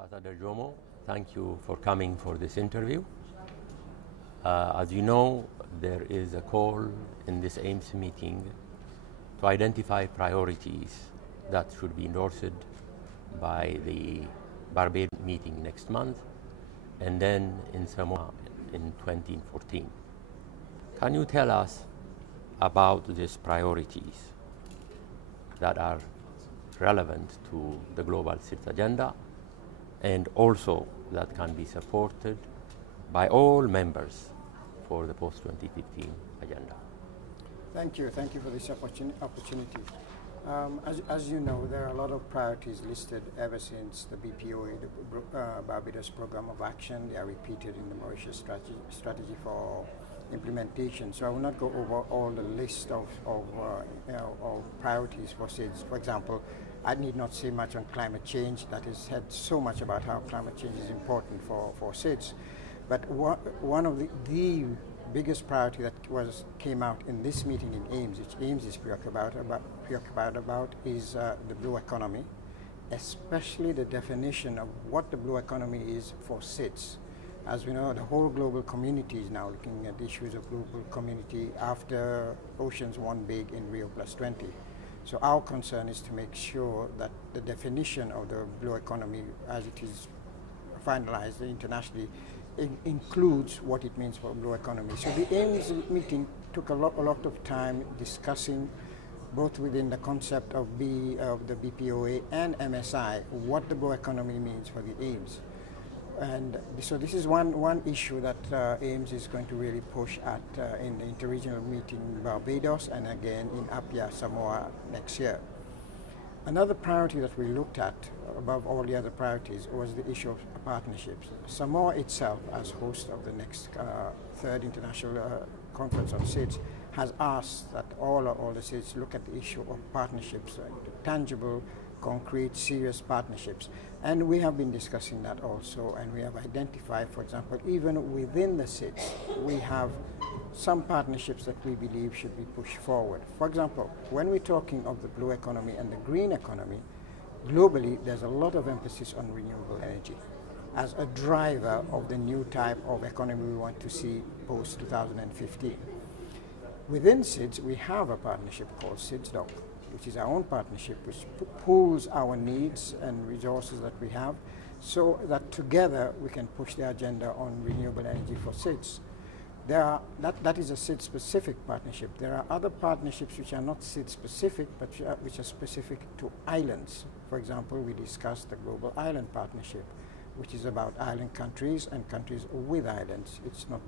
Ambassador Jumeau, thank you for coming for this interview. As you know, there is a call in this AIMS meeting to identify priorities that should be endorsed by the Barbados meeting next month, and then in Samoa in 2014. Can you tell us about these priorities that are relevant to the global SIDS agenda and also that can be supported by all members for the post-2015 agenda? Thank you for this opportunity. As you know, there are a lot of priorities listed ever since the BPOA, the Barbados Program of Action. They are repeated in the Mauritius strategy for implementation. So I will not go over all the list of priorities for SIDS. For example, I need not say much on climate change. That is said so much about how climate change is important for SIDS. But one of the biggest priority that came out in this meeting in AIMS, which AIMS is preoccupied about, is the blue economy, especially the definition of what the blue economy is for SIDS. As we know, the whole global community is now looking at issues of global community after Oceans One Big in Rio+20. So our concern is to make sure that the definition of the blue economy, as it is finalized internationally, includes what it means for blue economy. So the AIMS meeting took a lot of time discussing, both within the concept of the BPOA and MSI, what the blue economy means for the AIMS. And so this is one issue that AIMS is going to really push at in the interregional meeting in Barbados and again in Apia, Samoa next year. Another priority that we looked at above all the other priorities was the issue of partnerships. Samoa itself, as host of the next third international conference on SIDS, has asked that all the SIDS look at the issue of partnerships, tangible, concrete, serious partnerships. And we have been discussing that also, and we have identified, for example, even within the SIDS, we have some partnerships that we believe should be pushed forward. For example, when we're talking of the blue economy and the green economy, globally there's a lot of emphasis on renewable energy as a driver of the new type of economy we want to see post-2015. Within SIDS, we have a partnership called SIDS-DOC, which is our own partnership, which pools our needs and resources that we have so that together we can push the agenda on renewable energy for SIDS. That is a SIDS-specific partnership. There are other partnerships which are not SIDS-specific, but which are specific to islands. For example, we discussed the Global Island Partnership, which is about island countries and countries with islands. It's not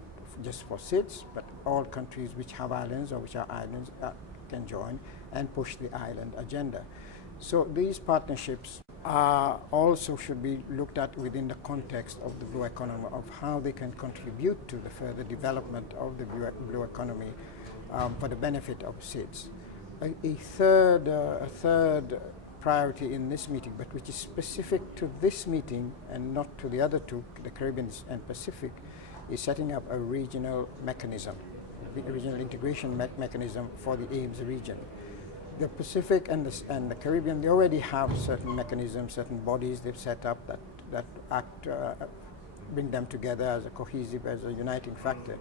just for SIDS, but all countries which have islands or which are islands can join and push the island agenda. So these partnerships also should be looked at within the context of the blue economy, of how they can contribute to the further development of the blue economy for the benefit of SIDS. A third priority in this meeting, but which is specific to this meeting and not to the other two, the Caribbean and Pacific, is setting up a regional mechanism, a regional integration mechanism for the AIMS region. The Pacific and the Caribbean, they already have certain mechanisms, certain bodies they've set up that act, bring them together as a cohesive, as a uniting factor.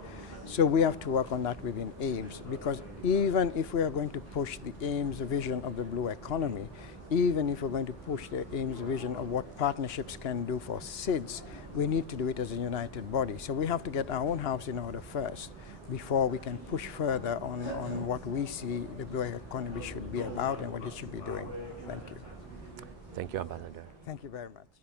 So we have to work on that within AIMS, because even if we are going to push the AIMS vision of the blue economy, even if we're going to push the AIMS vision of what partnerships can do for SIDS, we need to do it as a united body. So we have to get our own house in order first, before we can push further on what we see the blue economy should be about and what it should be doing. Thank you. Thank you, Ambassador. Thank you very much.